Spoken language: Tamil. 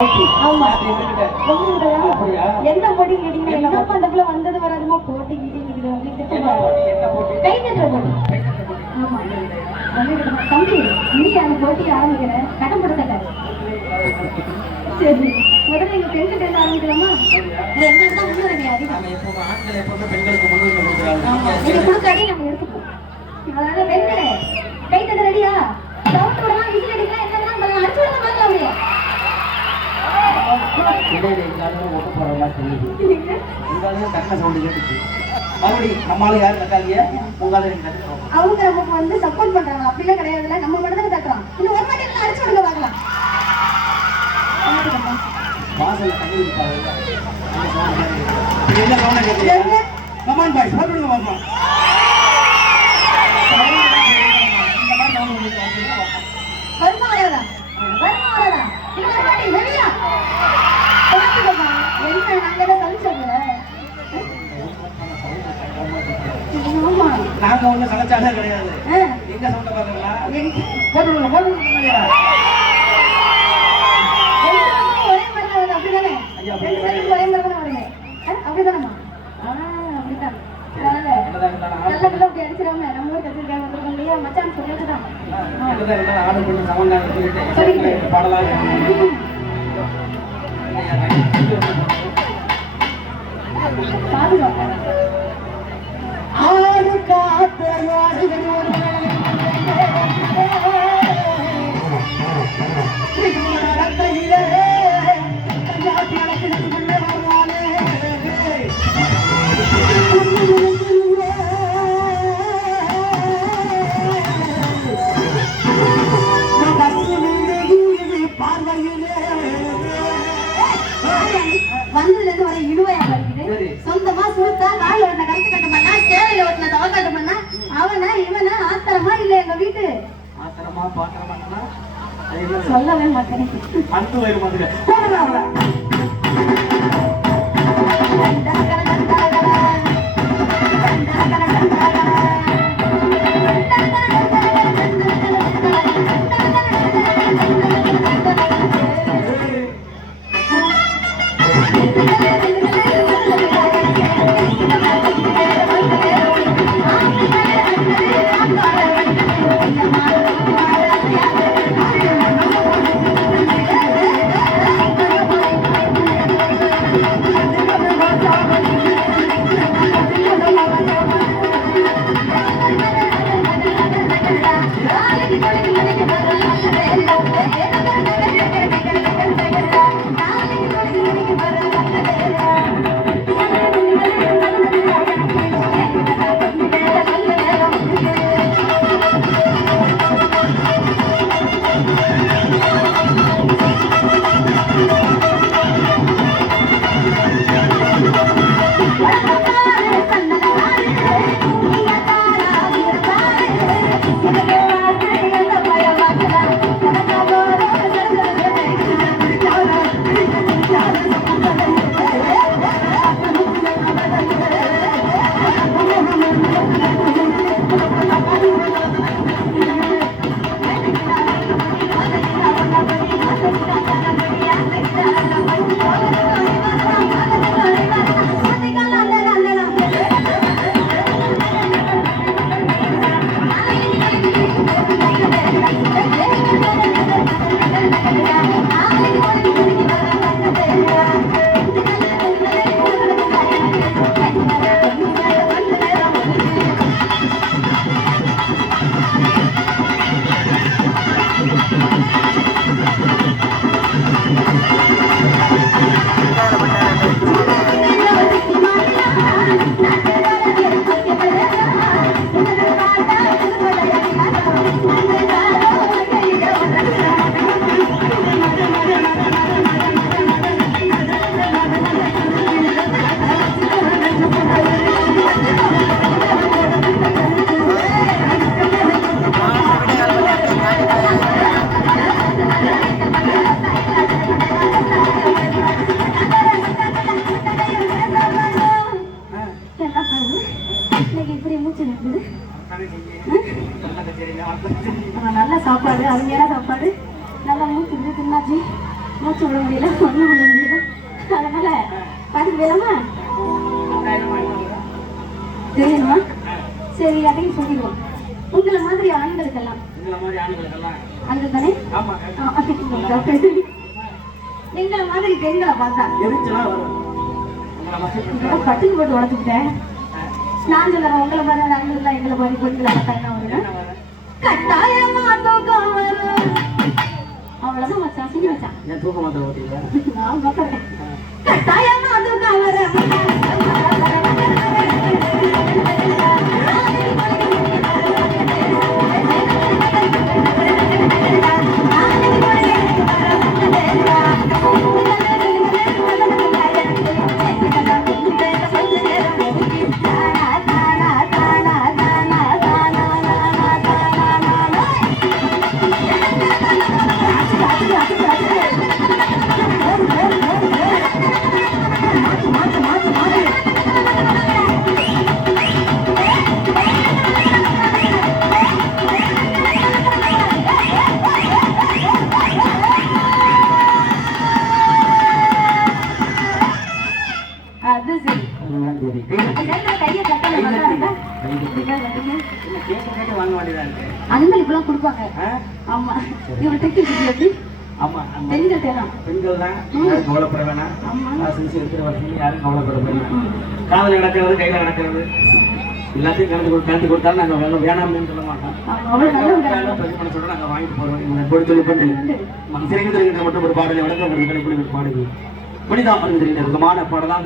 ஆமா என்ன போட்டி கேட்டீங்கன்னா என்னப்பா அந்த பிள்ளை வந்தது வராதுமா போட்டி கிட்டிங்கிட்டு கை தட்டுற போட்டி. ஆமா தம்பி இன்னைக்கு அந்த போட்டி ஆரம்பிக்கிறேன் கடம் போடுறத. சரி முதல்ல எங்க பெண்கிட்ட இருந்து ஆரம்பிக்கலாமா? என்னதான் முன்னுரிமை அதிகம் நீங்க கொடுக்காதே நம்ம எடுத்துப்போம். அதனால பெண்களே கை தட்ட ரெடியா? சவுண்ட் விடலாம் விசில் அடிக்கலாம் என்னன்னா அடிச்சு விட மாதிரி அப்படியே அவங்க நமக்கு வந்து சப்போர்ட் பண்றாங்க. அப்படிலாம் கிடையாதுல்ல, நம்ம மட்டும் தான் தட்டுறோம். இன்னும் ஒரு மாட்டி அடிச்சு விடுங்க பார்க்கலாம். வருமா வராதா? வருமா வராதா? இன்னொரு மாட்டி வெளியா பார்த்துக்கோமா. என்ன நாங்க சலிச்சோம்ல. ஆமா நாங்க ஒண்ணு சலைச்சாலே கிடையாது. எங்க சவுண்ட பாத்தீங்களா? போடுங்க போடுங்க ஒரே மாதிரி வருது. அப்படிதானே ஒரே மாதிரி தானே வருங்க. அப்படிதானம்மா? அப்படிதான் நல்ல பிள்ளை அப்படி அடிச்சிடாம நம்ம ஊர் கத்திரிக்காய் வந்துருக்கோம் இல்லையா மச்சான் சொல்லிட்டுதான் பாதுகாப்பு வந்ததுல இருந்து வர இழுவையா இருக்குது. சொந்தமா சுருத்தா கால ஓட்டின கருத்து கட்ட பண்ணா சேலையில ஓட்டின தவ கட்ட பண்ணா அவனா இவனா ஆத்திரமா இல்ல எங்க வீட்டு ஆத்திரமா பாத்திரமா சொல்லவே மாட்டேன். ஒண்ணும் பண்ண முடியாது. அதனால பாத்துட்டு போயிடலாமா? தெரியணுமா? சரி, அதையும் சொல்லிடுவோம். உங்களை மாதிரி ஆண்களுக்கெல்லாம் ஆண்கள் தானே? எங்களை மாதிரி பெண்களை பார்த்தா பட்டுக்கு போட்டு உடச்சுக்கிட்டேன். நான் சொல்லுறேன், உங்களை மாதிரி ஆண்கள் எங்களை மாதிரி பெண்களை பார்த்தா என்ன வருது? கட்டாயமா தூக்கம் வரும். அவ்வளவுதான் மச்சான், சின்ன மச்சான். நான் பார்க்கறேன். கட்டாயமா தூக்கம் வரும். அன்பளிப்பு எல்லாம் கொடுப்பாங்க. ஆமா, இவங்க பெண்கள் தான் கவலைப்பட வேணாம். யாரும் கவலைப்பட வேணாம். காதல் நடக்கிறது, கையில நடக்கிறது எல்லாத்தையும் கலந்து கொடுத்தாலும் நாங்க வேணாம்னு சொல்ல மாட்டோம். நாங்க வாங்கிட்டு போறோம். மனசிறைக்கு மட்டும் ஒரு பாடலை வழங்க ஒரு பாடுது மனிதா மருந்து பாடலாக